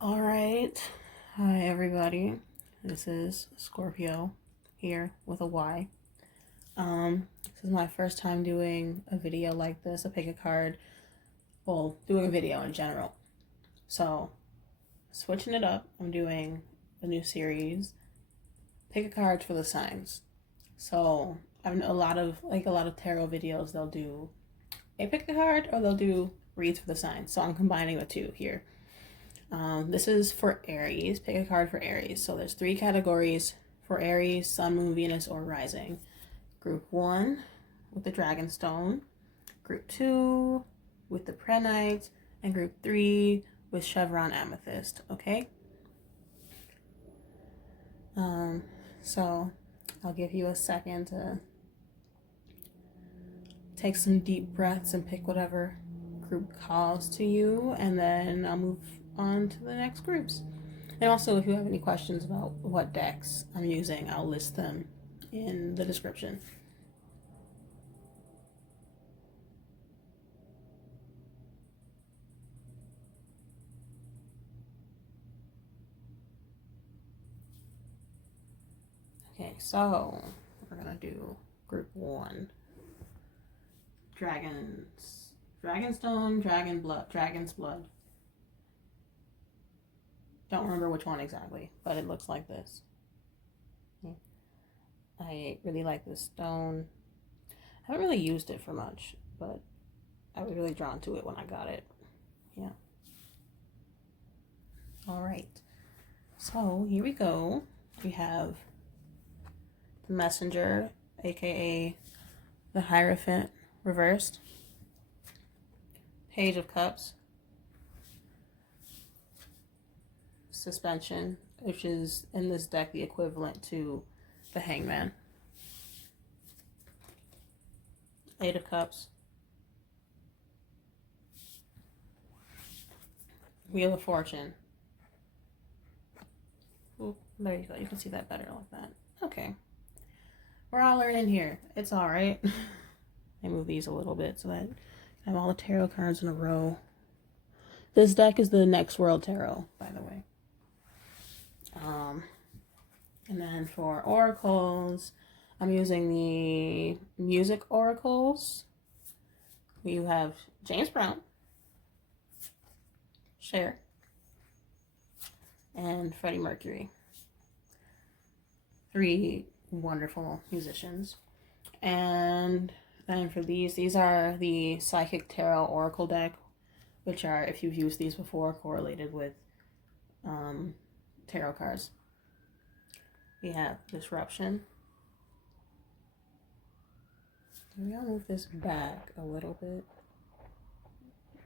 All right. Hi, everybody. This is Scorpio here with a Y. This is my first time doing a video like this, a pick a card. Well, doing a video in general. So, switching it up, I'm doing a new series, pick a card for the signs. So, I've a lot of tarot videos. They'll do a pick a card or they'll do reads for the signs. So I'm combining the two here. This is for Aries. Pick a card for Aries. So there's 3 categories for Aries: Sun, Moon, Venus, or Rising. Group 1 with the Dragonstone. Group 2 with the Prehnite. And Group 3 with Chevron Amethyst. Okay? So I'll give you a second to take some deep breaths and pick whatever group calls to you, and then I'll move on to the next groups. And also, if you have any questions about what decks I'm using, I'll list them in the description. Okay, so we're gonna do group 1. Dragonstone, Dragon's Blood. Don't remember which one exactly, but it looks like this. I really like this stone. I haven't really used it for much, but I was really drawn to it when I got it. Yeah. All right. So here we go. We have the Messenger, aka the Hierophant reversed. Page of Cups. Suspension, which is in this deck the equivalent to the Hangman. 8 of Cups. Wheel of Fortune. Ooh, there you go. You can see that better like that. Okay. We're all learning here. It's all right. I move these a little bit so that I have all the tarot cards in a row. This deck is the Next World Tarot, by the way. And then for oracles, I'm using the music oracles. We have James Brown, Cher, and Freddie Mercury. 3 wonderful musicians. And then for these are the Psychic Tarot Oracle deck, which are, if you've used these before, correlated with tarot cards. We have Disruption. Maybe I'll move this back a little bit.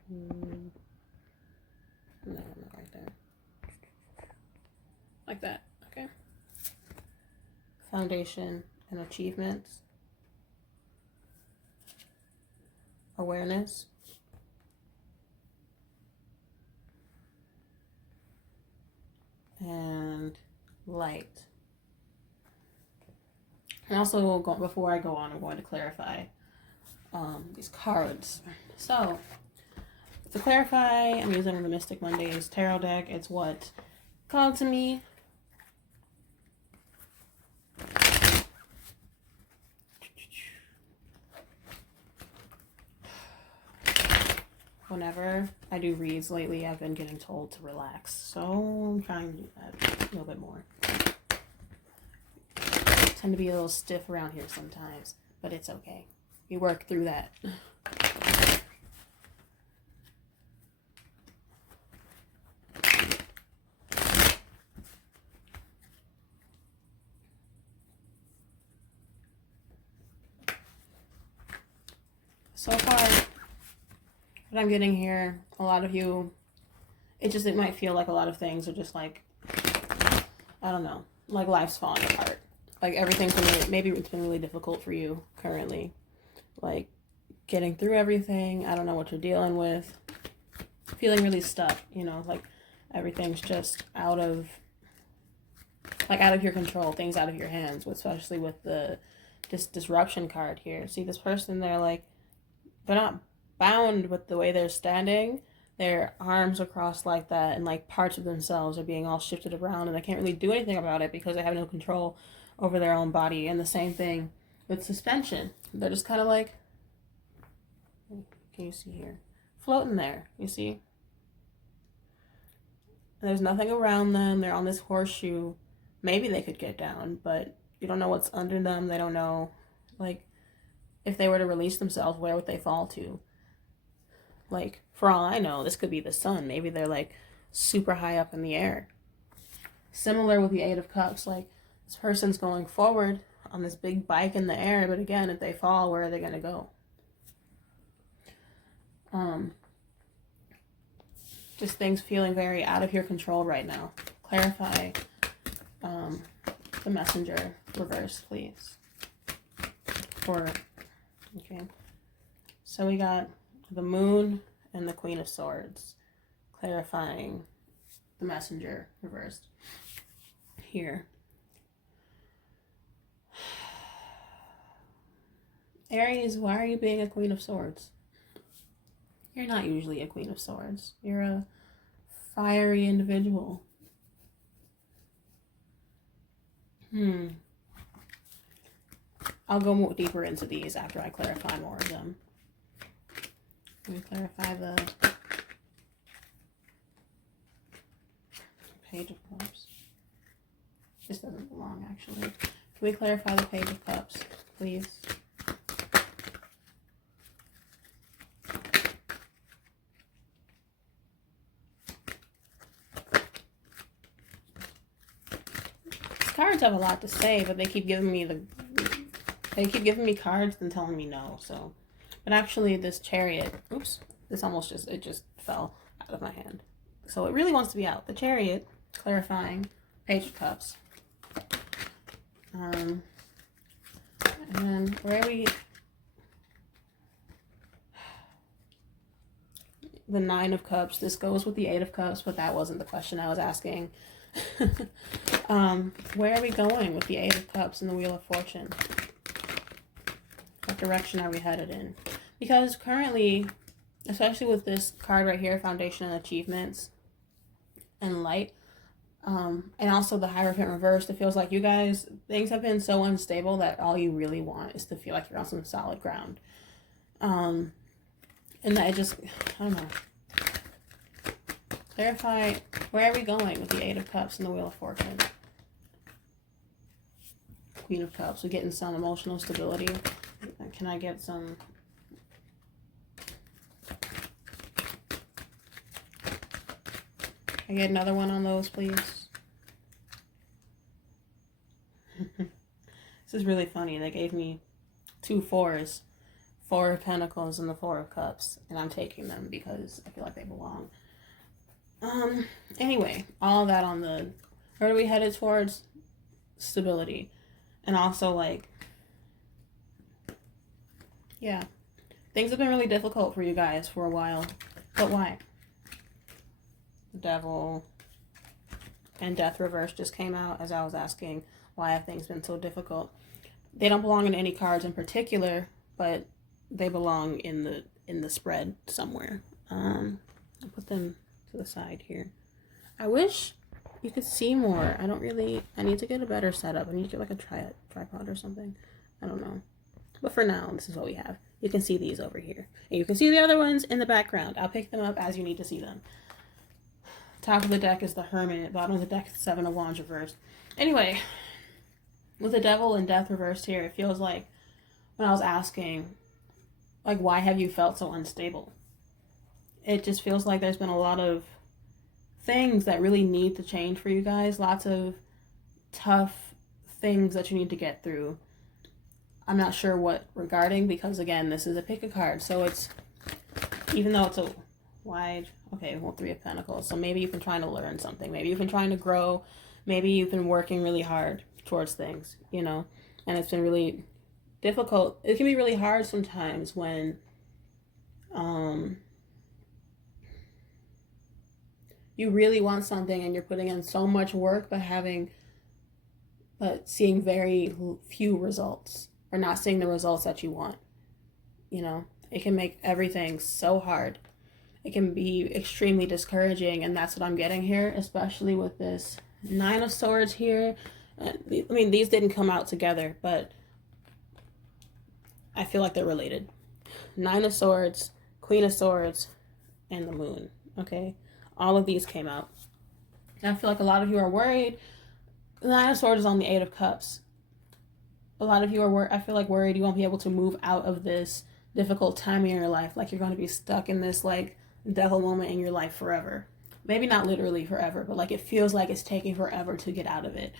No, not right there. Like that, okay? Foundation and Achievements. Awareness. And Light. And also, before I go on, I'm going to clarify these cards. So, to clarify, I'm using the Mystic Mondays Tarot deck. It's what called to me. Whenever I do reads lately, I've been getting told to relax. So, I'm trying to do that a little bit more. I tend to be a little stiff around here sometimes, but it's okay. We work through that. So far, what I'm getting here, a lot of you, it might feel like a lot of things are just like, I don't know, like life's falling apart. Like everything's maybe it's been really difficult for you currently. Like getting through everything. I don't know what you're dealing with. Feeling really stuck, like everything's just out of your control, things out of your hands, especially with this disruption card here. See this person, they're not bound with the way they're standing, their arms are crossed like that, and like parts of themselves are being all shifted around, and they can't really do anything about it because they have no control over their own body. And the same thing with suspension. They're just kind of like, can you see here? Floating there, you see? There's nothing around them. They're on this horseshoe. Maybe they could get down, but you don't know what's under them. They don't know, like, if they were to release themselves, where would they fall to? Like, for all I know, this could be the sun. Maybe they're like super high up in the air. Similar with the Eight of Cups, like this person's going forward on this big bike in the air, but again, if they fall, where are they going to go? Just things feeling very out of your control right now. Clarify the Messenger reverse, please. Okay. So we got the Moon and the Queen of Swords, clarifying the Messenger reversed here. Aries, why are you being a Queen of Swords? You're not usually a Queen of Swords. You're a fiery individual. I'll go more deeper into these after I clarify more of them. Let me clarify the Page of Cups. This doesn't belong, actually. Can we clarify the Page of Cups, please? These cards have a lot to say, but they keep giving me cards and telling me no, so. But actually, this Chariot, oops, this almost just fell out of my hand. So it really wants to be out. The Chariot, clarifying, Page of Cups. And then where are we? The Nine of Cups. This goes with the Eight of Cups, but that wasn't the question I was asking. Where are we going with the Eight of Cups and the Wheel of Fortune? What direction are we headed in? Because currently, especially with this card right here, Foundation and Achievements and Light, and also the Hierophant reversed, it feels like you guys, things have been so unstable that all you really want is to feel like you're on some solid ground. And that it just, I don't know. Clarify, where are we going with the Eight of Cups and the Wheel of Fortune? Queen of Cups, we're getting some emotional stability. Can I get some? Can I get another one on those, please? This is really funny. They gave me 2 4s, 4 of Pentacles and the 4 of Cups, and I'm taking them because I feel like they belong. Anyway, all that on the, where are we headed towards? Stability. And also, like, yeah, things have been really difficult for you guys for a while. But why? The Devil and Death reverse just came out as I was asking, why have things been so difficult? They don't belong in any cards in particular, but they belong in the spread somewhere. I'll put them to the side here. I wish you could see more. I need to get a better setup. I need to get like a tripod or something. I don't know. But for now, this is what we have. You can see these over here. And you can see the other ones in the background. I'll pick them up as you need to see them. Top of the deck is the Hermit. Bottom of the deck is the 7 of Wands reversed. Anyway, with the Devil and Death reversed here, it feels like when I was asking, like, why have you felt so unstable? It just feels like there's been a lot of things that really need to change for you guys. Lots of tough things that you need to get through. I'm not sure what regarding, because again, this is a pick a card. So it's, even though it's a wide, okay, well, 3 of Pentacles. So maybe you've been trying to learn something. Maybe you've been trying to grow. Maybe you've been working really hard towards things, you know, and it's been really difficult. It can be really hard sometimes when, you really want something and you're putting in so much work, but seeing very few results, or not seeing the results that you want. You know, it can make everything so hard. it can be extremely discouraging, and that's what I'm getting here, especially with this Nine of Swords here. I mean, these didn't come out together, but I feel like they're related. Nine of Swords, Queen of Swords, and the Moon. Okay, all of these came out. And I feel like a lot of you are worried. The Nine of Swords is on the Eight of Cups. A lot of you are I feel like worried you won't be able to move out of this difficult time in your life. Like you're going to be stuck in this like devil moment in your life forever. Maybe not literally forever, but like it feels like it's taking forever to get out of it.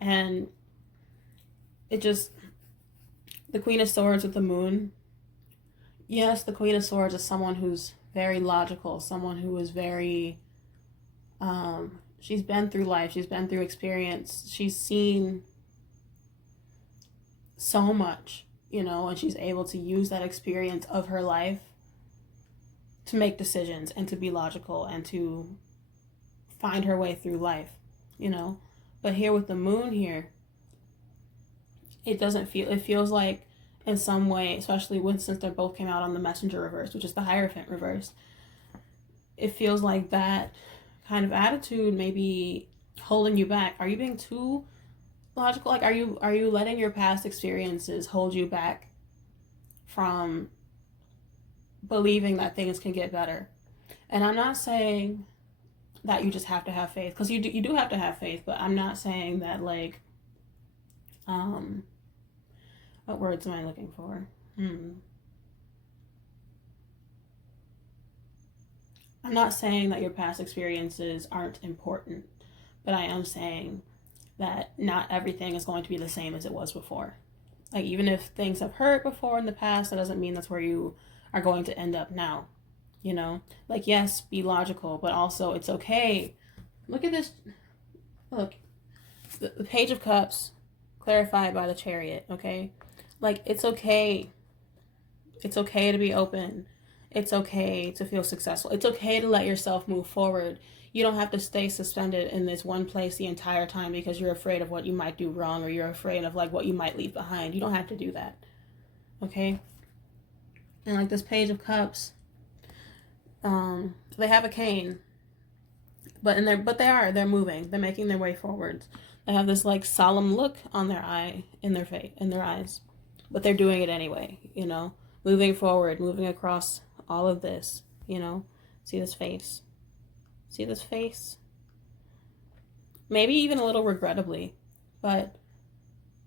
And it just, the Queen of Swords with the Moon. Yes, the Queen of Swords is someone who's very logical, someone who is very, she's been through life, she's been through experience, she's seen so much, you know, and she's able to use that experience of her life to make decisions and to be logical and to find her way through life, you know. But here with the Moon here, it feels like in some way, especially since they both came out on the Messenger reverse, which is the Hierophant reverse, it feels like that kind of attitude may be holding you back. Are you being too logical? Like, are you letting your past experiences hold you back from believing that things can get better? And I'm not saying that you just have to have faith, because you do have to have faith, but I'm not saying that like, what words am I looking for? I'm not saying that your past experiences aren't important, but I am saying that not everything is going to be the same as it was before. Like, even if things have hurt before in the past, that doesn't mean that's where you are going to end up now. You know? Like, yes, be logical, but also it's okay. Look at this. Look. The Page of Cups, clarified by the Chariot, okay? Like, it's okay. It's okay to be open. It's okay to feel successful. It's okay to let yourself move forward. You don't have to stay suspended in this one place the entire time because you're afraid of what you might do wrong, or you're afraid of like what you might leave behind. You don't have to do that. Okay? And like this Page of Cups, they have a cane, but they're moving. They're making their way forwards. They have this like solemn look on their eyes, but they're doing it anyway, you know, moving forward, moving across all of this, you know. See this face? See this face? Maybe even a little regrettably, but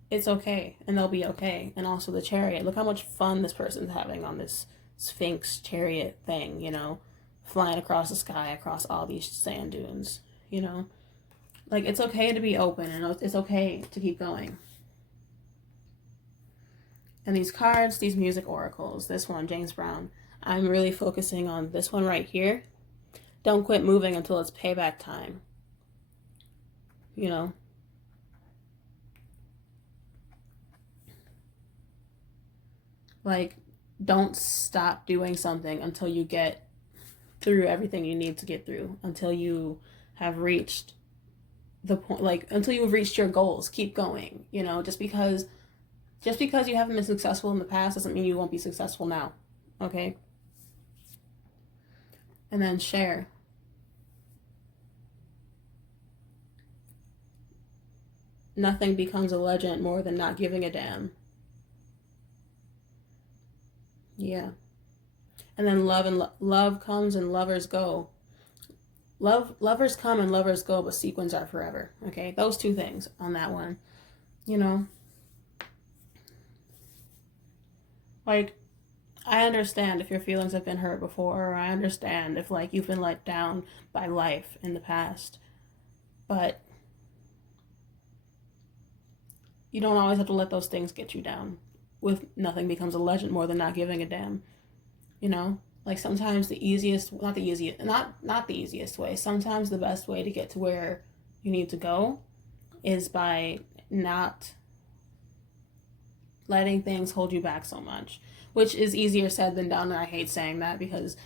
it's okay, and they'll be okay. And also the Chariot. Look how much fun this person's having on this Sphinx chariot thing, you know, flying across the sky, across all these sand dunes, you know. Like, it's okay to be open, and it's okay to keep going. And these cards, these music oracles, this one, James Brown, I'm really focusing on this one right here. Don't quit moving until it's payback time. You know? Like, don't stop doing something until you get through everything you need to get through, until you have reached the point, like until you've reached your goals. Keep going, you know. Just because you haven't been successful in the past doesn't mean you won't be successful now. Okay? And then share. Nothing becomes a legend more than not giving a damn. Yeah. And then love comes and lovers go. Lovers come and lovers go, but sequins are forever. Okay, those two things on that one. You know, like, I understand if your feelings have been hurt before, or I understand if like you've been let down by life in the past, but you don't always have to let those things get you down. With nothing becomes a legend more than not giving a damn. You know? Like, sometimes the easiest, not the easiest way, sometimes the best way to get to where you need to go is by not letting things hold you back so much, which is easier said than done, and I hate saying that because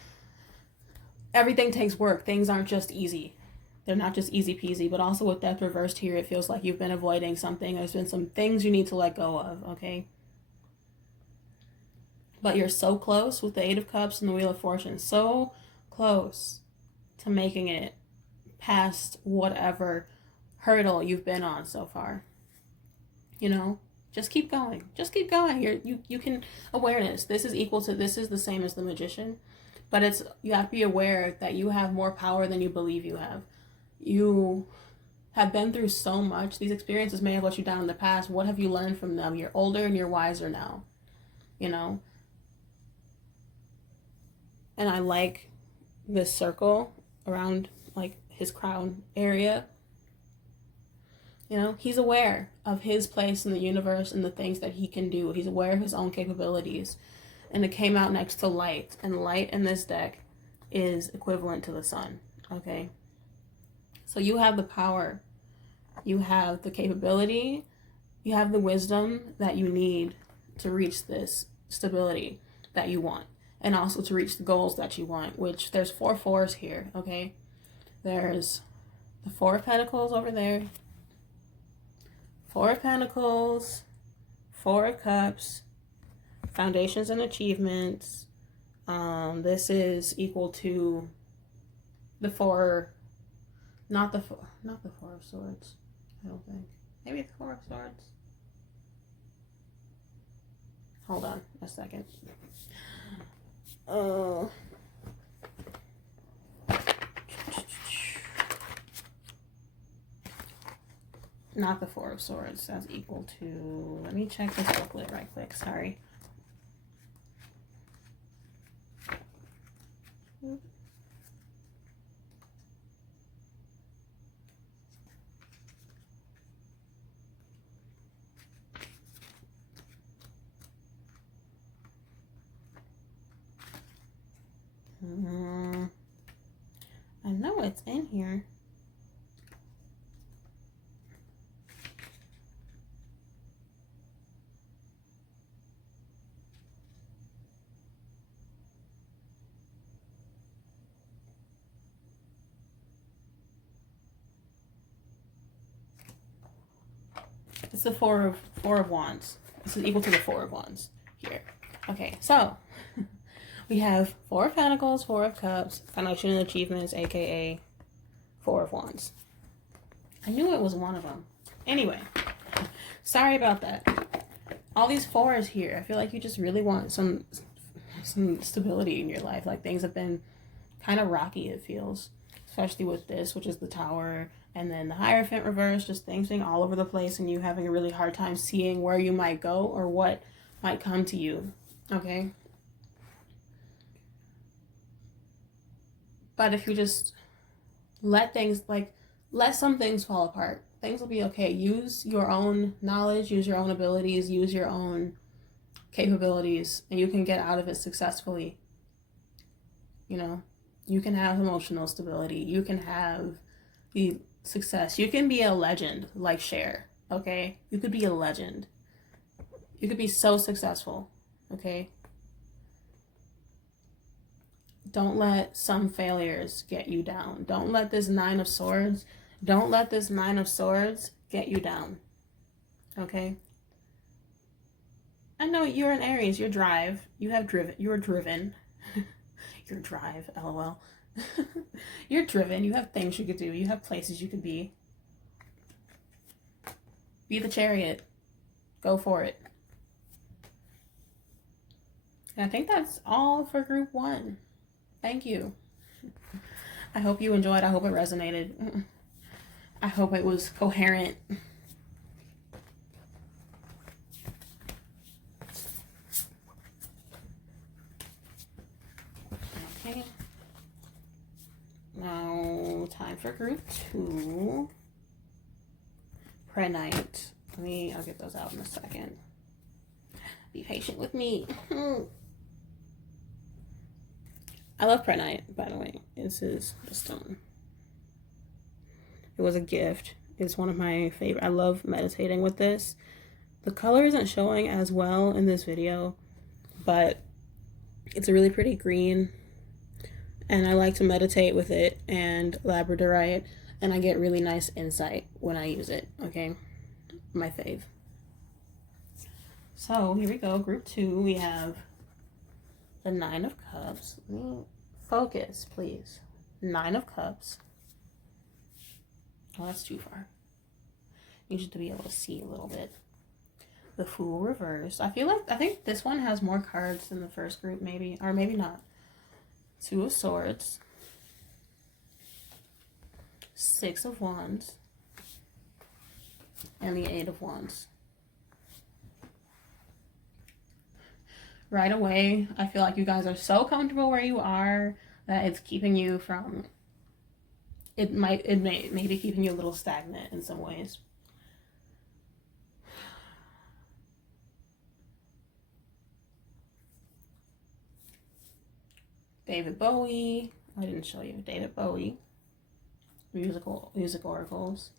everything takes work. Things aren't just easy. They're not just easy peasy, but also with Death reversed here, it feels like you've been avoiding something. There's been some things you need to let go of, okay? But you're so close with the Eight of Cups and the Wheel of Fortune. So close to making it past whatever hurdle you've been on so far. You know, just keep going. Just keep going. You can awareness. This is the same as the Magician, but you have to be aware that you have more power than you believe you have. You have been through so much. These experiences may have let you down in the past. What have you learned from them? You're older and you're wiser now. You know? And I like this circle around like his crown area. You know, he's aware of his place in the universe and the things that he can do. He's aware of his own capabilities. And it came out next to light. And light in this deck is equivalent to the sun. Okay? So you have the power. You have the capability. You have the wisdom that you need to reach this stability that you want. And also to reach the goals that you want, which there's 4 fours here, okay? There's the 4 of Pentacles over there. 4 of Pentacles, 4 of Cups, foundations and achievements. This is equal to the 4, not the 4 of Swords, I don't think. Maybe the 4 of Swords. Hold on a second. Not the 4 of Swords. That's equal to... Let me check this booklet right quick. Sorry. I know it's in here. It's the four of Wands. This is equal to the 4 of Wands here. Okay, so we have 4 of Pentacles, 4 of Cups, foundation and achievements, aka 4 of Wands. I knew it was one of them. Anyway, sorry about that. All these 4s here. I feel like you just really want some stability in your life. Like things have been kind of rocky, it feels. Especially with this, which is the Tower, and then the Hierophant reverse, just things being all over the place and you having a really hard time seeing where you might go or what might come to you, okay? But if you just let some things fall apart, things will be okay. Use your own knowledge, use your own abilities, use your own capabilities, and you can get out of it successfully, you know? You can have emotional stability. You can have the success. You can be a legend like Cher, okay? You could be a legend. You could be so successful, okay? Don't let some failures get you down. Don't let this 9 of Swords, get you down, okay? I know you're an Aries. You're drive. You're driven. Your drive, lol. You're driven. You have things you could do. You have places you could be. Be the Chariot. Go for it. And I think that's all for group 1. Thank you. I hope you enjoyed. I hope it resonated. I hope it was coherent. Okay. Now, time for group 2. Prenite. I'll get those out in a second. Be patient with me. I love Prenite, by the way. This is the stone. It was a gift. It's one of my favorite. I love meditating with this. The color isn't showing as well in this video, but it's a really pretty green. And I like to meditate with it and labradorite, and I get really nice insight when I use it, okay? My fave. So here we go, group 2, we have the Nine of Cups. Let me focus, please. Nine of Cups. Oh, that's too far. You should be able to see a little bit. The Fool reversed. I think this one has more cards than the first group, maybe. Or maybe not. Two of Swords. Six of Wands. And the Eight of Wands. Right away, I feel like you guys are so comfortable where you are that it's keeping you from... It may be keeping you a little stagnant in some ways. David Bowie. I didn't show you. David Bowie. Music oracles.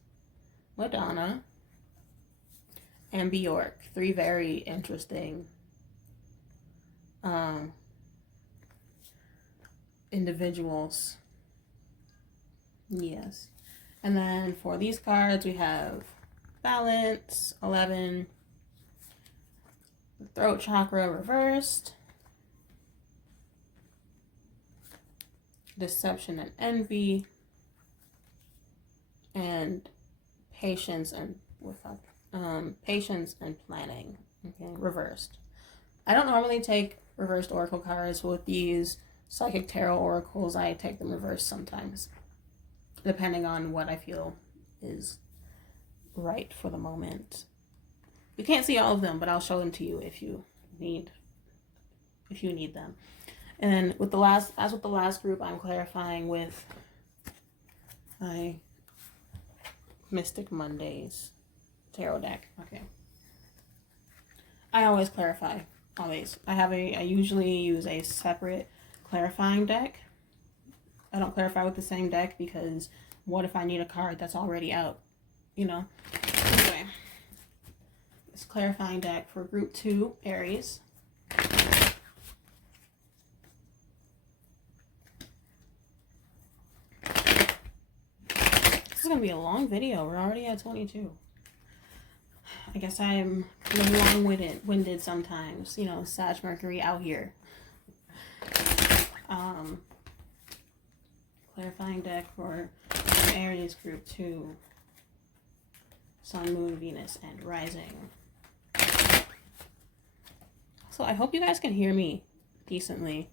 Madonna. And Bjork. Three very interesting individuals. Yes. And then for these cards, we have Balance, 11. Throat chakra reversed. Deception and envy, and patience and patience and planning. Okay, reversed. I don't normally take reversed oracle cards, but with these psychic tarot oracles, I take them reversed sometimes, depending on what I feel is right for the moment. You can't see all of them, but I'll show them to you if you need them. And with the last group, I'm clarifying with my Mystic Mondays tarot deck. Okay. I always clarify, always. I usually use a separate clarifying deck. I don't clarify with the same deck because what if I need a card that's already out, you know? Anyway, this clarifying deck for group 2, Aries. This is going to be a long video. We're already at 22. I guess I'm a little long-winded sometimes. You know, Sag Mercury out here. Clarifying deck for Aries group 2. Sun, Moon, Venus, and Rising. So I hope you guys can hear me decently.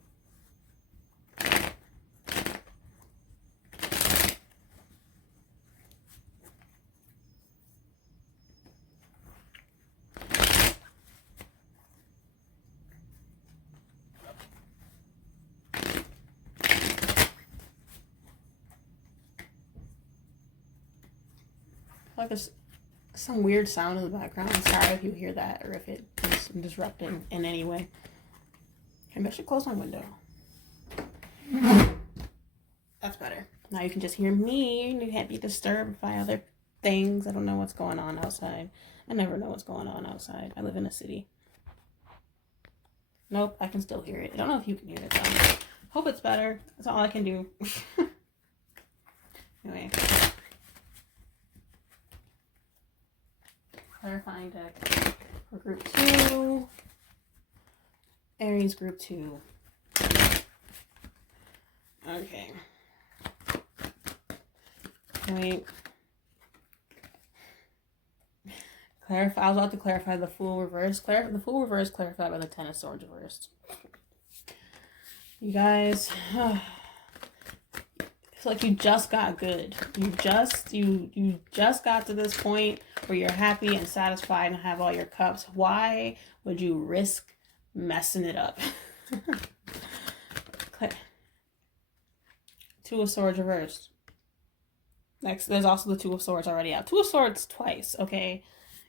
Like there's some weird sound in the background. I'm sorry if you hear that or if it is disrupting in any way. Maybe I should close my window. That's better. Now you can just hear me. You can't be disturbed by other things. I don't know what's going on outside. I never know what's going on outside. I live in a city. Nope, I can still hear it. I don't know if you can hear it though. Hope it's better. That's all I can do. Anyway. Clarifying deck for group 2. Aries group 2. Okay. Wait. Clarify. I was about to clarify the Fool reverse. The Fool reverse clarified by the Ten of Swords reversed. You guys, it's like you just got good. You just got to this point where you're happy and satisfied and have all your cups. Why would you risk messing it up? Two of Swords reversed. Next, there's also the Two of Swords already out. Two of Swords twice, okay?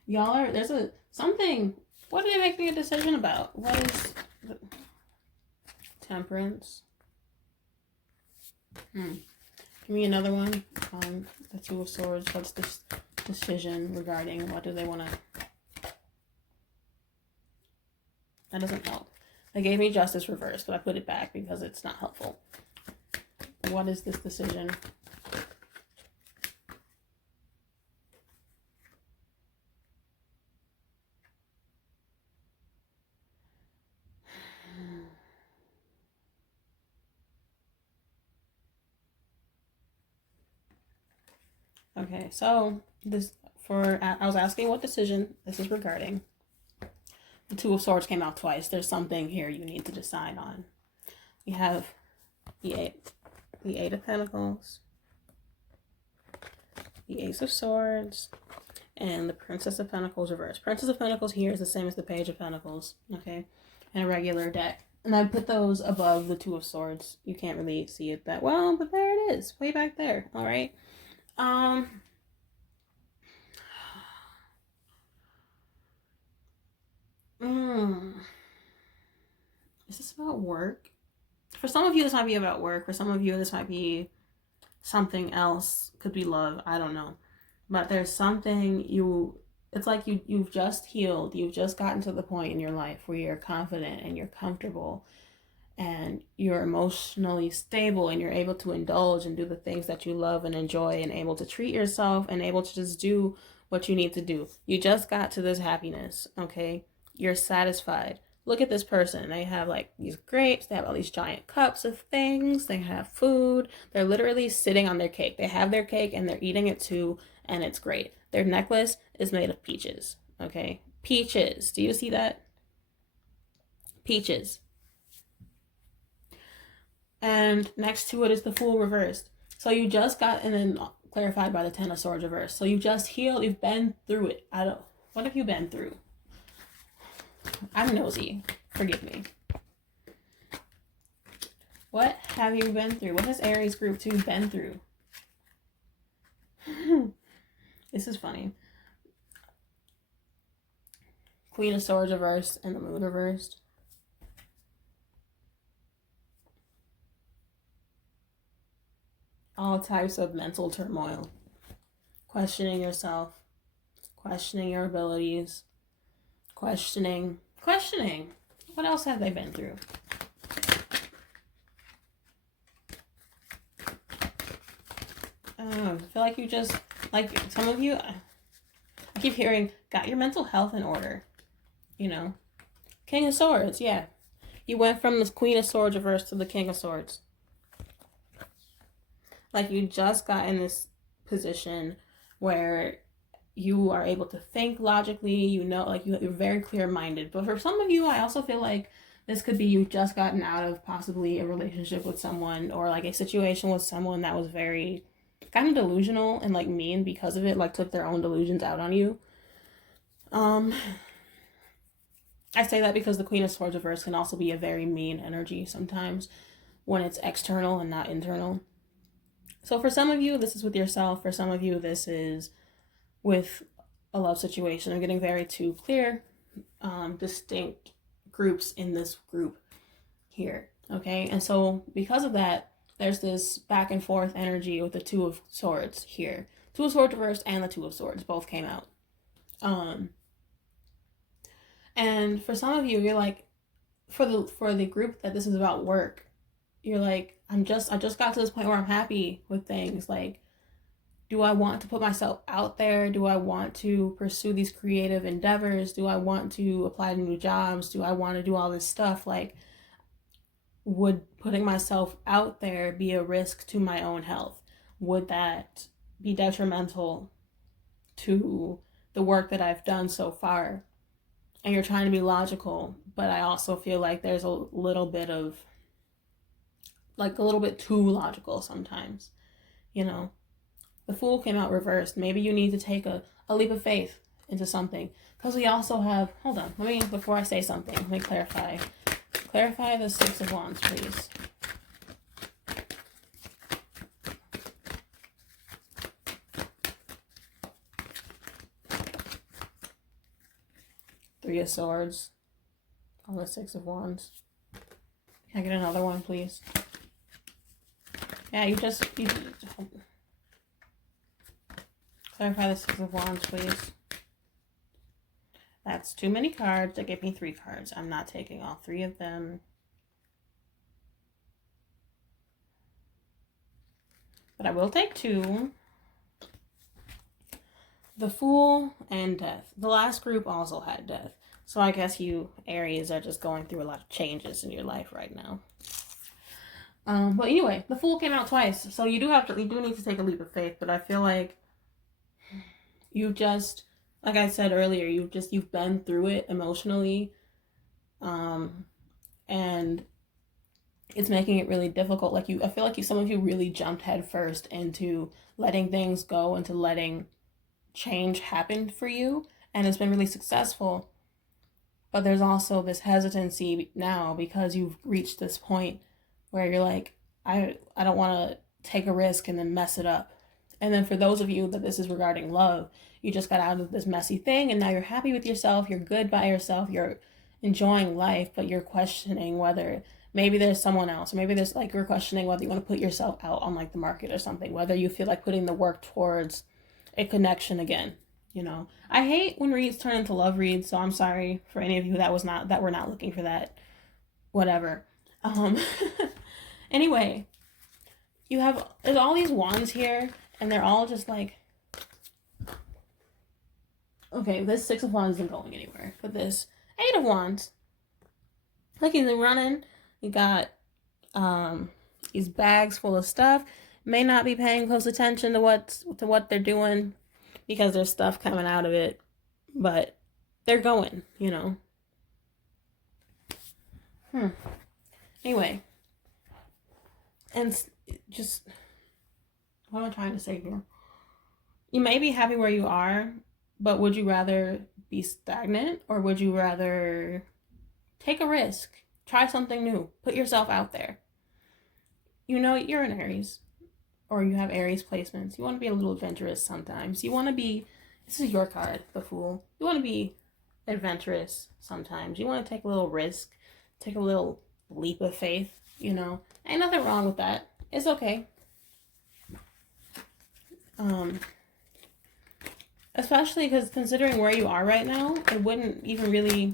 Y'all are, there's something. What are they making a decision about? What is Temperance? Give me another one. The Two of Swords. What's this decision regarding? What do they want to... That doesn't help. They gave me Justice reversed, but I put it back because it's not helpful. What is this decision? Okay, so I was asking what decision this is regarding. The Two of Swords came out twice. There's something here you need to decide on. We have the Eight of Pentacles, the Ace of Swords, and the Princess of Pentacles reversed. Princess of Pentacles here is the same as the Page of Pentacles, okay, in a regular deck. And I put those above the Two of Swords. You can't really see it that well, but there it is, way back there. All right. Is this about work? For some of you, this might be about work. For some of you, this might be something else. Could be love. I don't know. But there's something it's like you've just healed. You've just gotten to the point in your life where you're confident and you're comfortable and you're emotionally stable and you're able to indulge and do the things that you love and enjoy and able to treat yourself and able to just do what you need to do. You just got to this happiness, okay? You're satisfied. Look at this person. They have like these grapes. They have all these giant cups of things. They have food. They're literally sitting on their cake. They have their cake and they're eating it too, and it's great. Their necklace is made of peaches, okay? Peaches. Do you see that? Peaches. And next to it is the Fool reversed. So you just got, and then clarified by the Ten of Swords reversed. So you just healed. You've been through it. What have you been through? I'm nosy. Forgive me. What have you been through? What has Aries group 2 been through? This is funny. Queen of Swords reversed and the Moon reversed. All types of mental turmoil. Questioning yourself. Questioning your abilities. Questioning. What else have they been through? I feel like you just, like some of you, I keep hearing, got your mental health in order. You know? King of Swords, yeah. You went from the Queen of Swords reversed to the King of Swords. Like you just got in this position where you are able to think logically, you know, like you're very clear-minded. But for some of you, I also feel like this could be you've just gotten out of possibly a relationship with someone or like a situation with someone that was very kind of delusional and like mean because of it, like took their own delusions out on you. I say that because the Queen of Swords reverse can also be a very mean energy sometimes when it's external and not internal. So for some of you, this is with yourself. For some of you, this is with a love situation. I'm getting very two clear, distinct groups in this group here, okay? And so because of that, there's this back and forth energy with the Two of Swords here. Two of Swords reversed and the Two of Swords both came out. And for some of you, you're like, for the group that this is about work, you're like, I just got to this point where I'm happy with things. Like, do I want to put myself out there? Do I want to pursue these creative endeavors? Do I want to apply to new jobs? Do I want to do all this stuff? Like, would putting myself out there be a risk to my own health? Would that be detrimental to the work that I've done so far? And you're trying to be logical, but I also feel like there's a little bit of, like a little bit too logical sometimes, you know? The Fool came out reversed. Maybe you need to take a leap of faith into something. Because we also have, hold on, before I say something, let me clarify. Clarify the Six of Wands, please. Three of Swords on the Six of Wands. Can I get another one, please? Yeah, you clarify the Six of Wands, please. That's too many cards. That gave me 3 cards. I'm not taking all 3 of them. But I will take 2. The Fool and Death. The last group also had Death. So I guess you, Aries, are just going through a lot of changes in your life right now. But anyway, the Fool came out twice. So you do need to take a leap of faith. But I feel like You've just, like I said earlier, you've been through it emotionally, and it's making it really difficult. Like I feel like some of you really jumped head first into letting things go, into letting change happen for you, and it's been really successful. But there's also this hesitancy now because you've reached this point where you're like, I don't want to take a risk and then mess it up. And then for those of you that this is regarding love, you just got out of this messy thing and now you're happy with yourself, you're good by yourself, you're enjoying life, but you're questioning whether maybe there's someone else, or maybe there's like, you're questioning whether you want to put yourself out on like the market or something, whether you feel like putting the work towards a connection again. You know, I hate when reads turn into love reads, so I'm sorry for any of you that were not looking for that. Whatever. Anyway, there's all these wands here, and they're all just like, okay, this Six of Wands isn't going anywhere, but this Eight of Wands, like he's running. You got these bags full of stuff. May not be paying close attention to what they're doing because there's stuff coming out of it, but they're going, you know. Anyway, and just, what am I trying to say here? You may be happy where you are, but would you rather be stagnant, or would you rather take a risk, try something new, put yourself out there? You know, you're an Aries, or you have Aries placements. You want to be a little adventurous sometimes. You want to be, this is your card, the Fool. You want to be adventurous sometimes. You want to take a little risk, take a little leap of faith, you know. Ain't nothing wrong with that. It's okay. Especially because considering where you are right now, it wouldn't even really,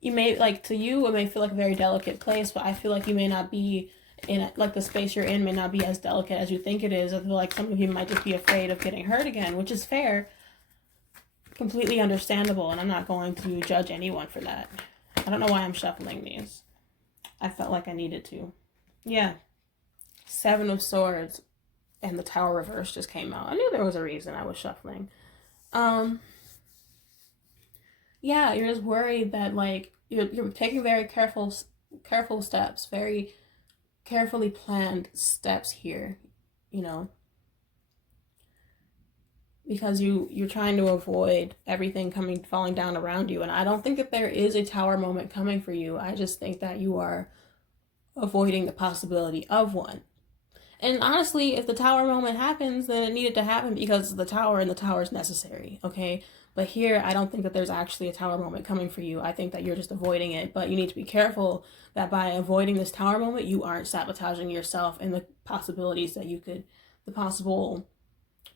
you may, like, to you, it may feel like a very delicate place, but I feel like you may not be in, like, the space you're in may not be as delicate as you think it is. I feel like some of you might just be afraid of getting hurt again, which is fair, completely understandable, and I'm not going to judge anyone for that. I don't know why I'm shuffling these. I felt like I needed to. Yeah. Seven of Swords and the Tower reverse just came out. I knew there was a reason I was shuffling. Yeah, you're just worried that, like, you're taking very careful steps, very carefully planned steps here, you know, because you're trying to avoid everything falling down around you. And I don't think that there is a Tower moment coming for you. I just think that you are avoiding the possibility of one. And honestly, if the Tower moment happens, then it needed to happen because of the Tower, and the Tower is necessary, okay? But here, I don't think that there's actually a Tower moment coming for you. I think that you're just avoiding it. But you need to be careful that by avoiding this Tower moment, you aren't sabotaging yourself and the possibilities that you could, the possible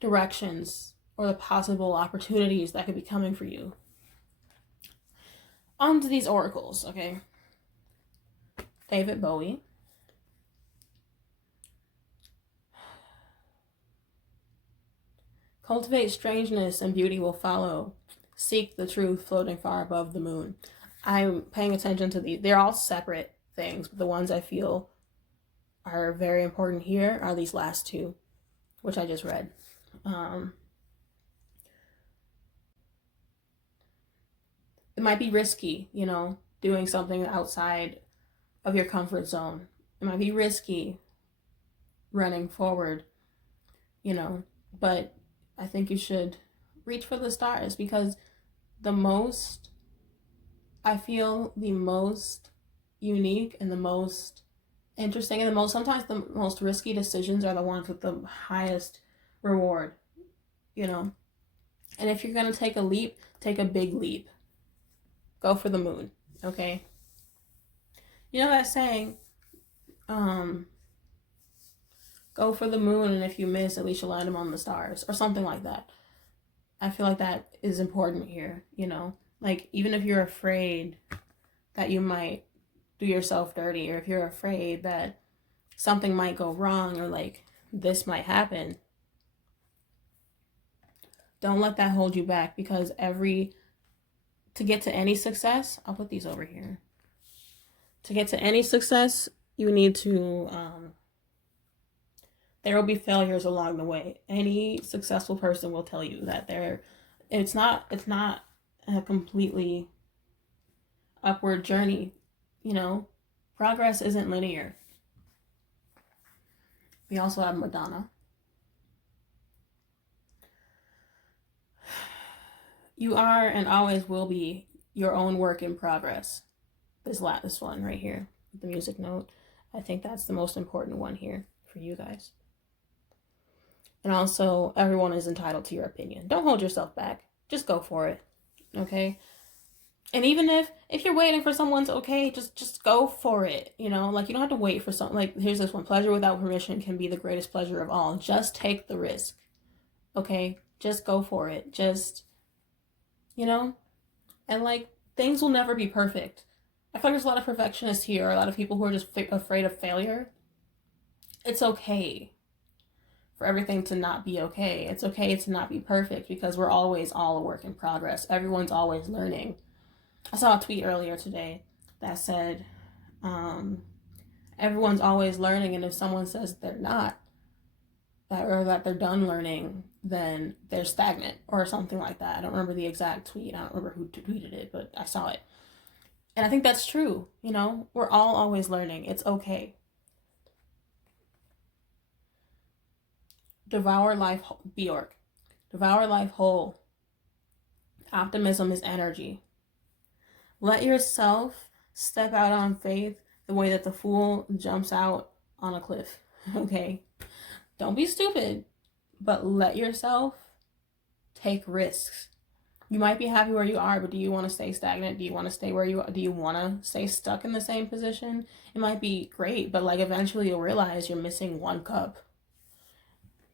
directions or the possible opportunities that could be coming for you. On to these oracles, okay? David Bowie. Cultivate strangeness and beauty will follow. Seek the truth floating far above the moon. I'm paying attention to these. They're all separate things, but the ones I feel are very important here are these last two, which I just read. It might be risky, you know, doing something outside of your comfort zone. It might be risky running forward, you know, but I think you should reach for the stars, because the most unique and the most interesting and sometimes the most risky decisions are the ones with the highest reward, you know. And if you're going to take a leap, take a big leap. Go for the moon, okay? You know that saying, go for the moon, and if you miss, at least you'll land them on the stars, or something like that. I feel like that is important here, you know? Like, even if you're afraid that you might do yourself dirty, or if you're afraid that something might go wrong, or like this might happen, don't let that hold you back, because to get to any success, I'll put these over here. To get to any success, you need to, there will be failures along the way. Any successful person will tell you that there It's not a completely upward journey, you know. Progress isn't linear. We also have Madonna. You are and always will be your own work in progress. This one right here, the music note. I think that's the most important one here for you guys. And also, everyone is entitled to your opinion. Don't hold yourself back. Just go for it. Okay? And even if you're waiting for someone's okay, just go for it. You know, like you don't have to wait for something. Like here's this one: pleasure without permission can be the greatest pleasure of all. Just take the risk. Okay? Just go for it. Just, you know, and like things will never be perfect. I feel like there's a lot of perfectionists here, a lot of people who are just afraid of failure. It's okay for everything to not be okay. It's okay to not be perfect because we're always all a work in progress. Everyone's always learning. I saw a tweet earlier today that said, everyone's always learning, and if someone says they're not, or that they're done learning, then they're stagnant or something like that. I don't remember the exact tweet. I don't remember who tweeted it, but I saw it. And I think that's true. You know, we're all always learning. It's okay. Devour life, Bjork. Devour life whole. Optimism is energy. Let yourself step out on faith the way that the fool jumps out on a cliff. Okay? Don't be stupid, but let yourself take risks. You might be happy where you are, but do you want to stay stagnant? Do you want to stay where you are? Do you want to stay stuck in the same position? It might be great, but like eventually you'll realize you're missing one cup.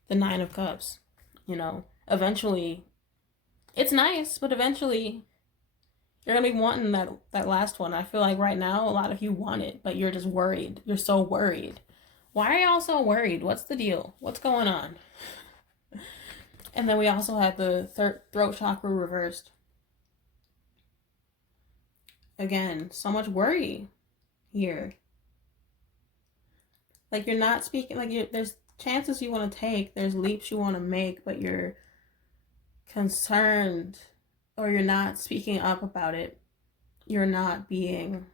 The 9 of Cups. You know, eventually it's nice, but eventually you're gonna be wanting that last one. I feel like right now a lot of you want it, but you're just worried. You're so worried. Why are y'all so worried? What's the deal? What's going on? And then we also had the throat chakra reversed. Again, so much worry here. Like you're not speaking, like there's chances you want to take, there's leaps you want to make, but you're concerned or you're not speaking up about it. You're not being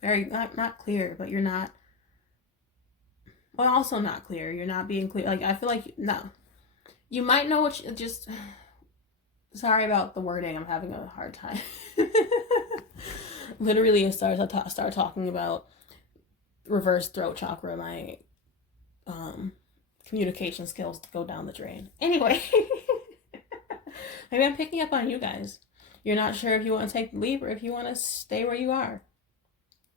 very not clear, but you're not, well, also not clear. You're not being clear. Like I feel like no. You might know what you just sorry about the wording. I'm having a hard time. Literally as soon as I start talking about reverse throat chakra, my communication skills go down the drain. Anyway, maybe I'm picking up on you guys. You're not sure if you want to take the leap or if you want to stay where you are.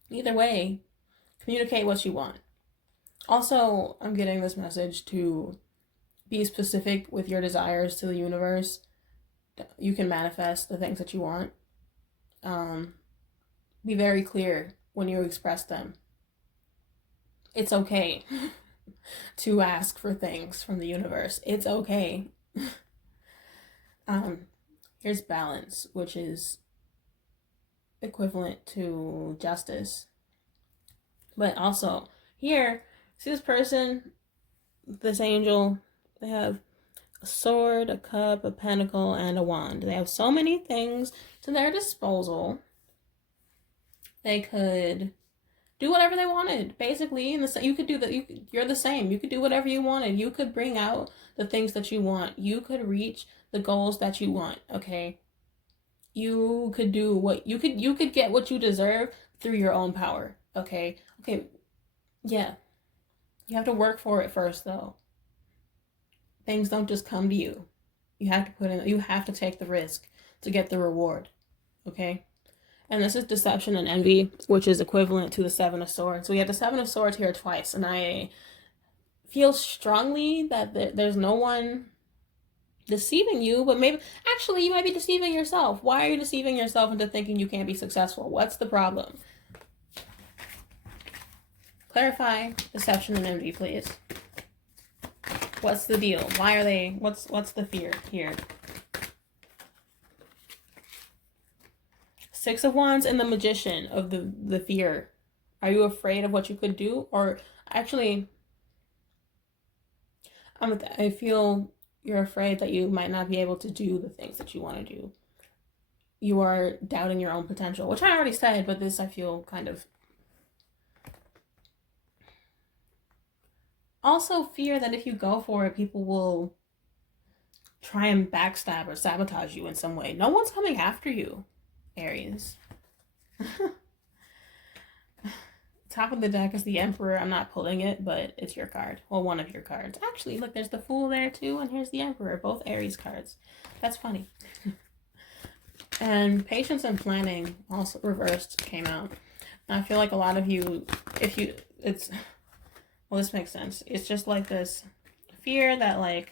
Either way, communicate what you want. Also, I'm getting this message to be specific with your desires to the universe. You can manifest the things that you want. Be very clear when you express them. It's okay to ask for things from the universe. It's okay. Here's balance, which is equivalent to justice. But also, here, see this person, this angel, they have a sword, a cup, a pentacle, and a wand. They have so many things to their disposal. They could do whatever they wanted, basically. And you could do that. You're the same. You could do whatever you wanted. You could bring out the things that you want. You could reach the goals that you want. Okay. You could do what you could get what you deserve through your own power. Okay. Yeah. You have to work for it first, though. Things don't just come to you. You have to take the risk to get the reward. Okay. And this is deception and envy, which is equivalent to the 7 of Swords. We have the 7 of Swords here twice, and I feel strongly that there's no one deceiving you, but maybe, actually, you might be deceiving yourself. Why are you deceiving yourself into thinking you can't be successful? What's the problem? Clarify deception and envy, please. What's the deal? Why are they, what's the fear here? 6 of Wands and the Magician of the fear. Are you afraid of what you could do? Or actually, I feel You're afraid that you might not be able to do the things that you want to do. You are doubting your own potential, which I already said, but this I feel kind of. Also, fear that if you go for it, people will try and backstab or sabotage you in some way. No one's coming after you, Aries. Top of the deck is the Emperor. I'm not pulling it, but it's your card. Well, one of your cards. Actually, look, there's the Fool there too, and here's the Emperor. Both Aries cards. That's funny. And Patience and Planning, also reversed, came out. And I feel like a lot of you, well, this makes sense. It's just like this fear that, like,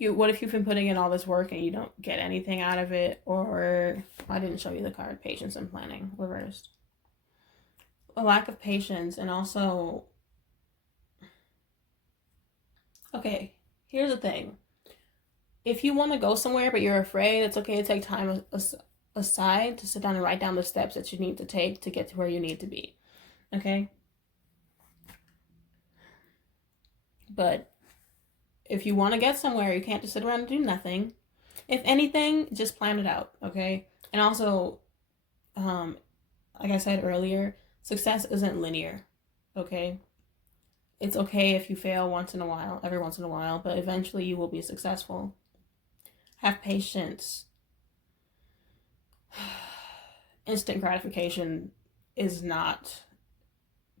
what if you've been putting in all this work and you don't get anything out of it? Or I didn't show you the card, Patience and Planning, reversed. A lack of patience, and also, okay, here's the thing. If you want to go somewhere but you're afraid, it's okay to take time aside to sit down and write down the steps that you need to take to get to where you need to be. Okay? But if you want to get somewhere, you can't just sit around and do nothing. If anything, just plan it out, okay? And also, like I said earlier, success isn't linear, okay? It's okay if you fail once in a while, every once in a while, but eventually you will be successful. Have patience. Instant gratification is not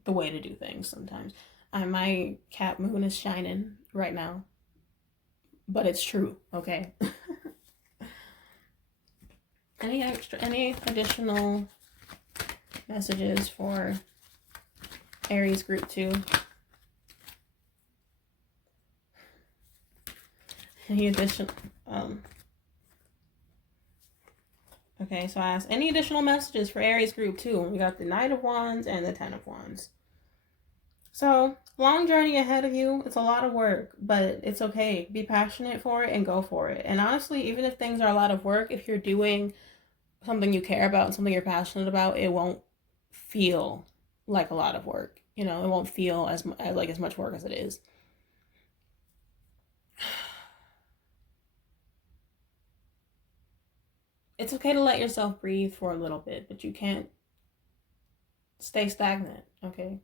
the way to do things sometimes. My cat moon is shining right now, but it's true, okay? Any additional messages for Aries group 2? Any additional, okay, so I asked any additional messages for Aries group 2. We got the Knight of Wands and the Ten of Wands. So, long journey ahead of you. It's a lot of work, but it's okay. Be passionate for it and go for it. And honestly, even if things are a lot of work, if you're doing something you care about and something you're passionate about, it won't feel like a lot of work. You know, it won't feel as much work as it is. It's okay to let yourself breathe for a little bit, but you can't stay stagnant, okay?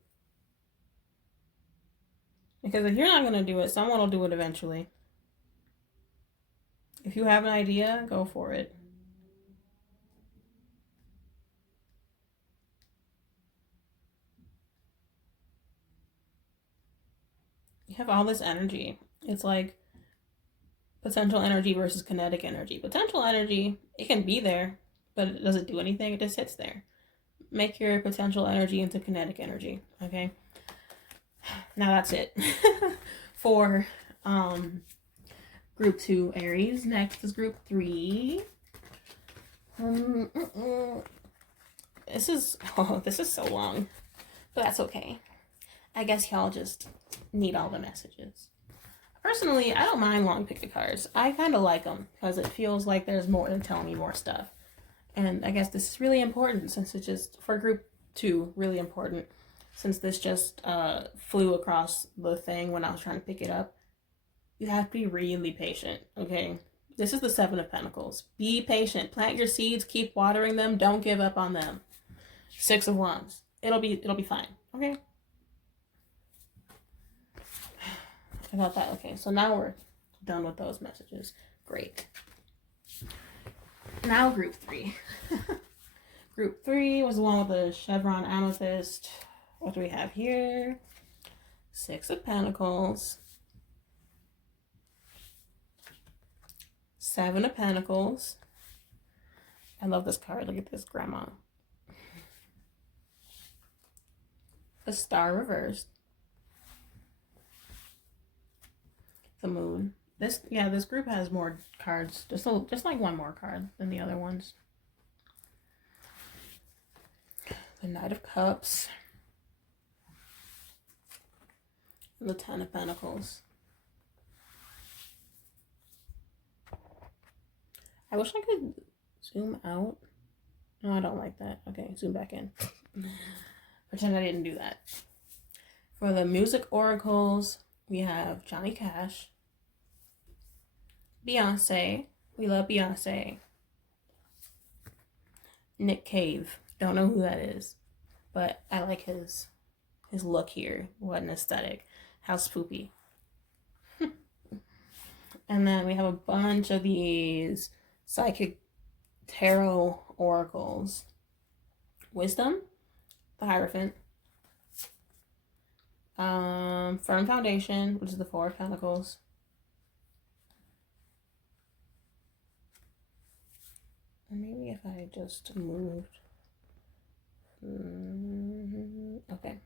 Because if you're not going to do it, someone will do it eventually. If you have an idea, go for it. You have all this energy. It's like potential energy versus kinetic energy. Potential energy, it can be there, but it doesn't do anything. It just sits there. Make your potential energy into kinetic energy, okay? Now that's it for group 2 Aries. Next is group 3. This is so long, but that's okay. I guess y'all just need all the messages. Personally, I don't mind long pick of cards. I kind of like them because it feels like there's more to tell me more stuff. And I guess this is really important since it's just, for group 2, really important. Since this just flew across the thing when I was trying to pick it up. You have to be really patient, okay? This is the 7 of Pentacles. Be patient. Plant your seeds. Keep watering them. Don't give up on them. 6 of Wands. It'll be fine, okay? I got that. Okay, so now we're done with those messages. Great. Now group 3. Group 3 was the one with the chevron amethyst. What do we have here? 6 of Pentacles. 7 of Pentacles. I love this card. Look at this, Grandma. The Star reversed. The Moon. This group has more cards. Just like one more card than the other ones. The Knight of Cups. And the 10 of Pentacles. I wish I could zoom out. No, I don't like that. Okay, zoom back in. Pretend I didn't do that. For the Music Oracles, We have Johnny Cash. Beyonce. We love Beyonce. Nick Cave. Don't know who that is, but I like his look here. What an aesthetic. House Poopy. And then we have a bunch of these psychic tarot oracles. Wisdom, the Hierophant. Firm Foundation, which is the Four of Pentacles. And maybe if I just moved. Okay.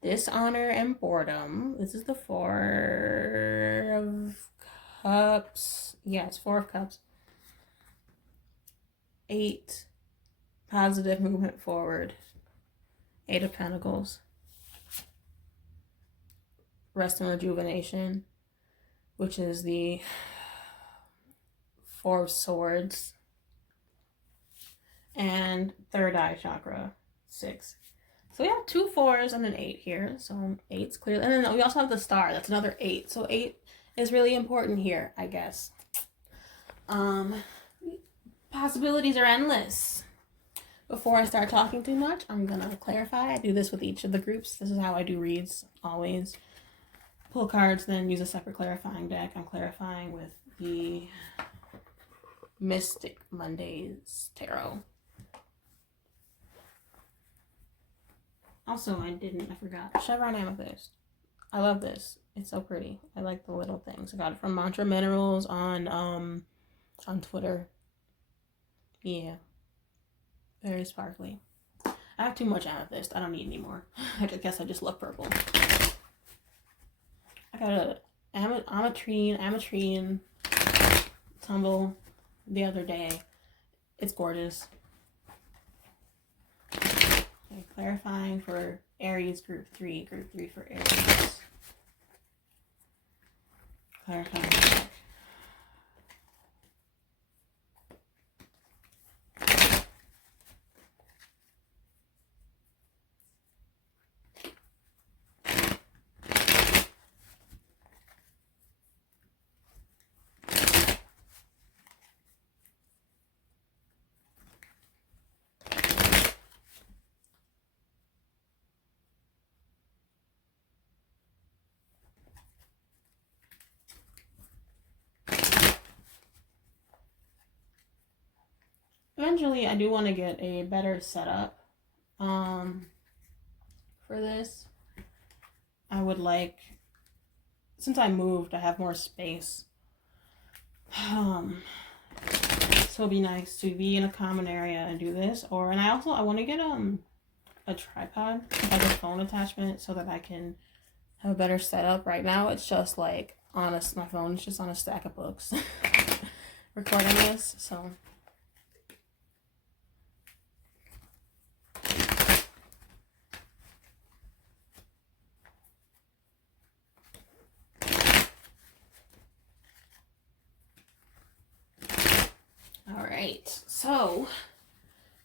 Dishonor and Boredom. This is the Four of Cups. Yes, Four of Cups. 8. Positive movement forward. 8 of Pentacles. Rest and Rejuvenation, which is the Four of Swords. And third eye chakra, 6. So we have 2 4s and an 8 here. So 8's clear. And then we also have the star. That's another 8. So 8 is really important here, I guess. Possibilities are endless. Before I start talking too much, I'm going to clarify. I do this with each of the groups. This is how I do reads, always. Pull cards, then use a separate clarifying deck. I'm clarifying with the Mystic Mondays Tarot. Also, I forgot. Chevron Amethyst. I love this. It's so pretty. I like the little things. I got it from Mantra Minerals on Twitter. Yeah. Very sparkly. I have too much amethyst. I don't need any more. I guess I just love purple. I got a ametrine tumble the other day. It's gorgeous. Okay, clarifying for Aries group 3. Group 3 for Aries. Clarifying. Eventually, I do want to get a better setup for this. I would like, since I moved, I have more space. So it'd be nice to be in a common area and do this. And I want to get a tripod, like a phone attachment, so that I can have a better setup. Right now, it's just like my phone is just on a stack of books recording this, so. Alright, so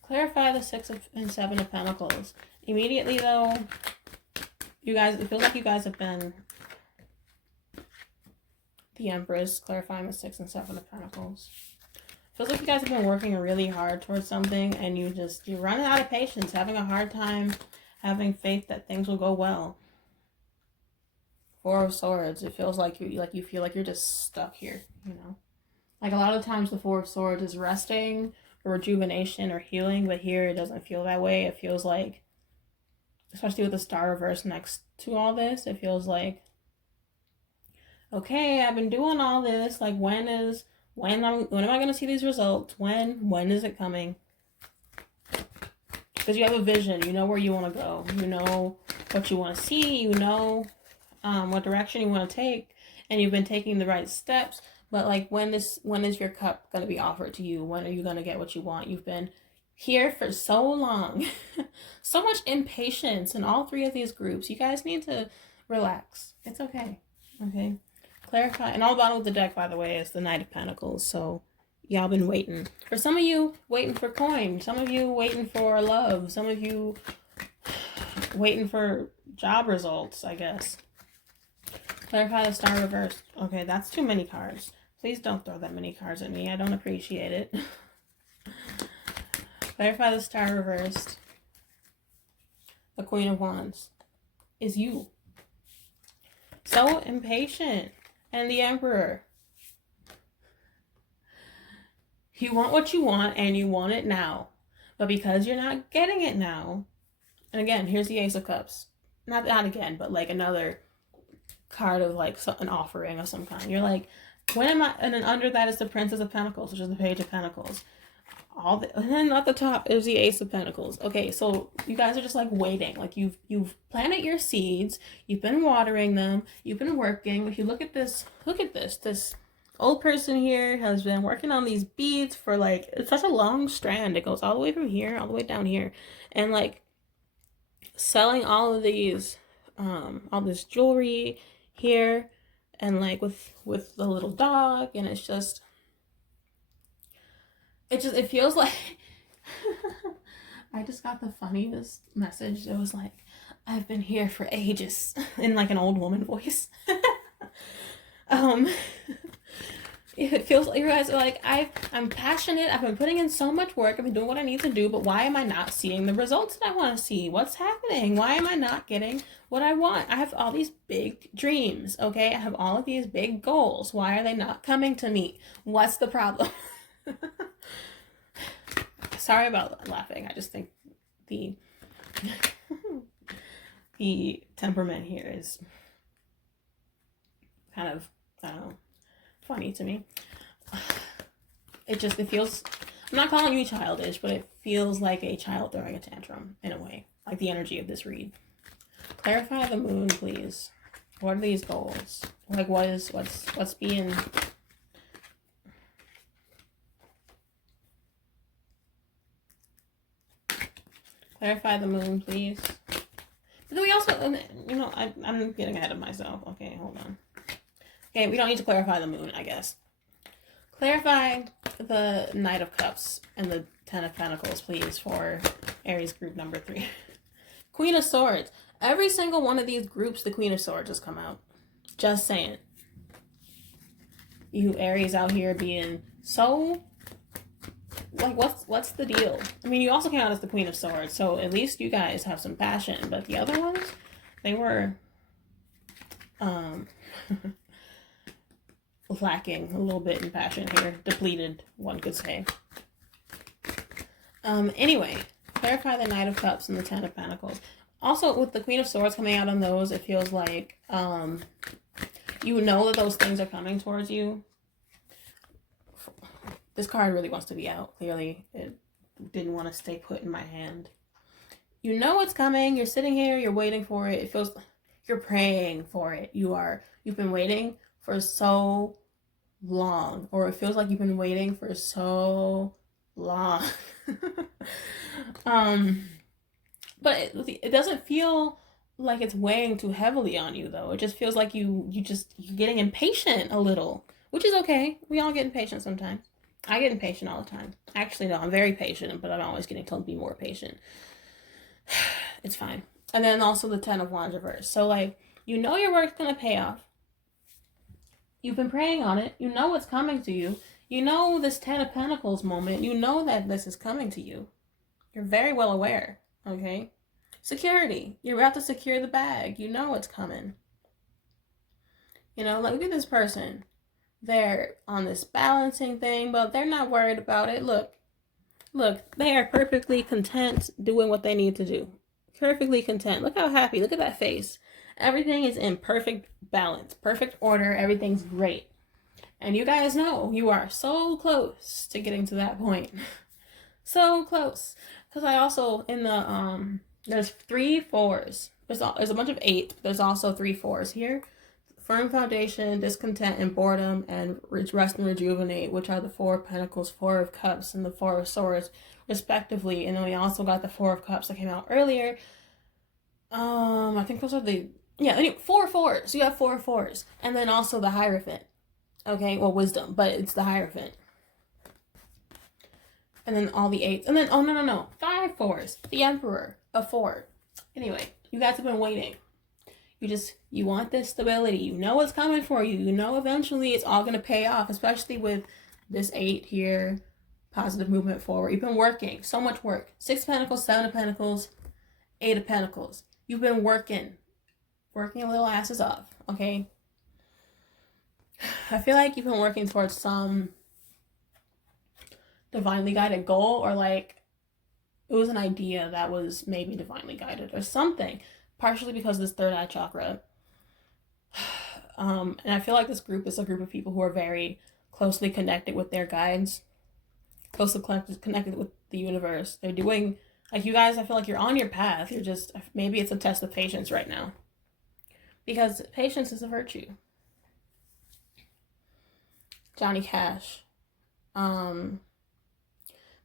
clarify the 6 and 7 of Pentacles. Immediately though, you guys, it feels like you guys have been the Empress, clarifying the 6 and 7 of Pentacles. Feels like you guys have been working really hard towards something and you're running out of patience, having a hard time having faith that things will go well. 4 of Swords, it feels like you feel like you're just stuck here, you know. Like a lot of times the 4 of Swords is resting or rejuvenation or healing, but here it doesn't feel that way. It feels like, especially with the star reverse next to all this, it feels like, okay, I've been doing all this. Like when am I going to see these results? When is it coming? Because you have a vision. You know where you want to go. You know what you want to see. You know what direction you want to take. And you've been taking the right steps. But like, when is your cup going to be offered to you? When are you going to get what you want? You've been here for so long. So much impatience in all 3 of these groups. You guys need to relax. It's okay. Okay. Clarify. And all the bottom of the deck, by the way, is the Knight of Pentacles. So y'all been waiting. For some of you, waiting for coin. Some of you waiting for love. Some of you waiting for job results, I guess. Clarify the star reversed. Okay, that's too many cards. Please don't throw that many cards at me. I don't appreciate it. Clarify the star reversed. The Queen of Wands is you. So impatient. And the Emperor. You want what you want and you want it now. But because you're not getting it now, and again, here's the Ace of Cups. Not again, but like another card of like an offering of some kind. You're like, when am I? And then under that is the Princess of Pentacles, which is the Page of Pentacles. And then at the top is the Ace of Pentacles. Okay, so you guys are just like waiting. Like you've planted your seeds, you've been watering them, you've been working. If you look at this, this old person here has been working on these beads for like, it's such a long strand. It goes all the way from here, all the way down here. And like selling all of these, all this jewelry here, and like with the little dog, and it feels like I just got the funniest message. It was like, I've been here for ages, in like an old woman voice. It feels like you guys are like, I'm passionate, I've been putting in so much work, I've been doing what I need to do, but why am I not seeing the results that I want to see? What's happening? Why am I not getting what I want? I have all these big dreams, okay? I have all of these big goals. Why are they not coming to me? What's the problem? Sorry about laughing. I just think the the temperament here is kind of, I don't know, funny to me. It feels, I'm not calling you childish, but it feels like a child throwing a tantrum in a way, like the energy of this read. Clarify the moon, please. What are these goals? Like what's being, clarify the moon, please. But then we also, you know, I'm getting ahead of myself. Okay, hold on. Okay, we don't need to clarify the moon, I guess. Clarify the Knight of Cups and the Ten of Pentacles, please, for Aries group number 3. Queen of Swords. Every single one of these groups, the Queen of Swords has come out. Just saying. You Aries out here being so, like, what's the deal? I mean, you also came out as the Queen of Swords, so at least you guys have some passion. But the other ones, they were lacking a little bit in passion here. Depleted, one could say. Anyway, clarify the Knight of Cups and the Ten of Pentacles. Also, with the Queen of Swords coming out on those, it feels like you know that those things are coming towards you. This card really wants to be out. Clearly, it didn't want to stay put in my hand. You know it's coming. You're sitting here. You're waiting for it. It feels you're praying for it. You've been waiting for so long, or it feels like you've been waiting for so long. But it doesn't feel like it's weighing too heavily on you, though. It just feels like you're getting impatient a little, which is okay. We all get impatient sometimes. I get impatient all the time. Actually, no, I'm very patient, but I'm always getting told to be more patient. It's fine. And then also the Ten of Wands reverse. So, like, you know your work's going to pay off. You've been praying on it. You know what's coming to you. You know this Ten of Pentacles moment. You know that this is coming to you. You're very well aware, okay? Security. You're about to secure the bag. You know it's coming. You know, like, look at this person. They're on this balancing thing, but they're not worried about it. Look, they are perfectly content doing what they need to do. Perfectly content. Look how happy. Look at that face. Everything is in perfect balance, perfect order. Everything's great. And you guys know you are so close to getting to that point. So close. Because I also, in the, there's 3 4s. There's a bunch of 8. There's also 3 4s here. Firm foundation, discontent, and boredom, and rest and rejuvenate, which are the 4 of Pentacles, 4 of Cups, and the 4 of Swords, respectively. And then we also got the 4 of Cups that came out earlier. I think those are the, yeah, 4 4s. You have 4 4s. And then also the Hierophant. Okay, well, Wisdom, but it's the Hierophant. And then all the 8s. And then, oh, no. 5 4s. The Emperor, a 4. Anyway, guys have been waiting. You want this stability. You know what's coming for you. You know eventually it's all going to pay off, especially with this 8 here, positive movement forward. You've been working, so much work. 6 of Pentacles, 7 of Pentacles, 8 of Pentacles. You've been working your little asses off, okay? I feel like you've been working towards some divinely guided goal, or like it was an idea that was maybe divinely guided or something, partially because of this third eye chakra. And I feel like this group is a group of people who are very closely connected with their guides, closely connected with the universe. They're doing, like, you guys, I feel like you're on your path. You're just, maybe it's a test of patience right now, because patience is a virtue. Johnny Cash.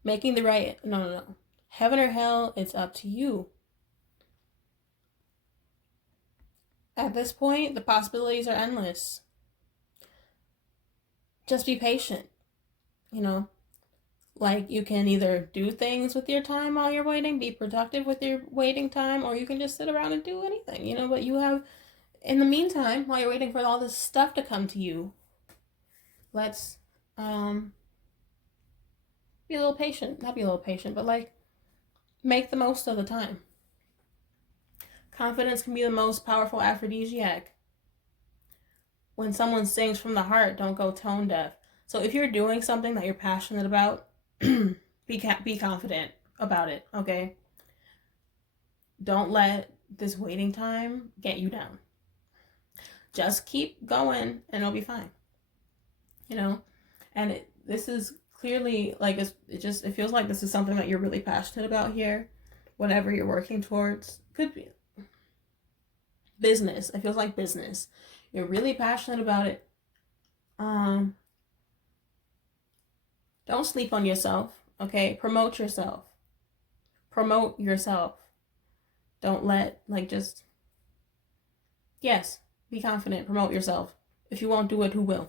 Making the right, no. Heaven or hell, it's up to you. At this point, the possibilities are endless. Just be patient, you know? Like, you can either do things with your time while you're waiting, be productive with your waiting time, or you can just sit around and do anything, you know? But you have, in the meantime, while you're waiting for all this stuff to come to you, let's, be a little patient. Not be a little patient, but, like, make the most of the time. Confidence can be the most powerful aphrodisiac. When someone sings from the heart, don't go tone deaf. So if you're doing something that you're passionate about, be confident about it, okay? Don't let this waiting time get you down. Just keep going and it'll be fine. You know? And this is clearly, like, it feels like this is something that you're really passionate about here. Whatever you're working towards. Could be business. It feels like business. You're really passionate about it. Don't sleep on yourself, okay? Promote yourself. Promote yourself. Don't let, like, just, yes, be confident. Promote yourself. If you won't do it, who will?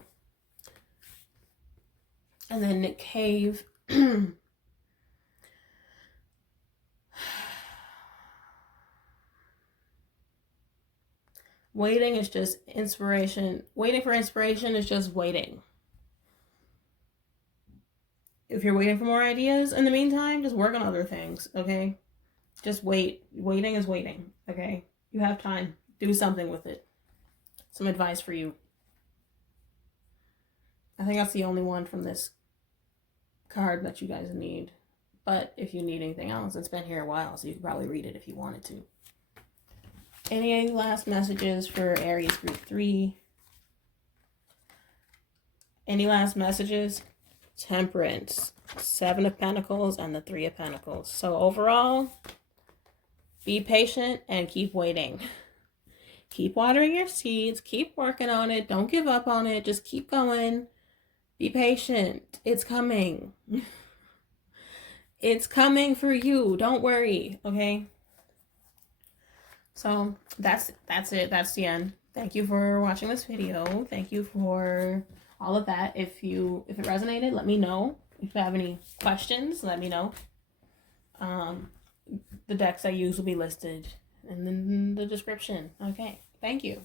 And then Nick Cave. Waiting is just inspiration. Waiting for inspiration is just waiting. If you're waiting for more ideas, in the meantime, just work on other things, okay? Just wait. Waiting is waiting, okay? You have time. Do something with it. Some advice for you. I think that's the only one from this card that you guys need. But if you need anything else, it's been here a while, so you could probably read it if you wanted to. Any last messages for Aries Group 3? Any last messages? Temperance, 7 of Pentacles, and the 3 of Pentacles. So overall, be patient and keep waiting. Keep watering your seeds. Keep working on it. Don't give up on it. Just keep going. Be patient. It's coming. It's coming for you. Don't worry, okay? So that's it. That's the end. Thank you for watching this video. Thank you for all of that. If it resonated, let me know. If you have any questions, let me know. The decks I use will be listed in the description. Okay. Thank you.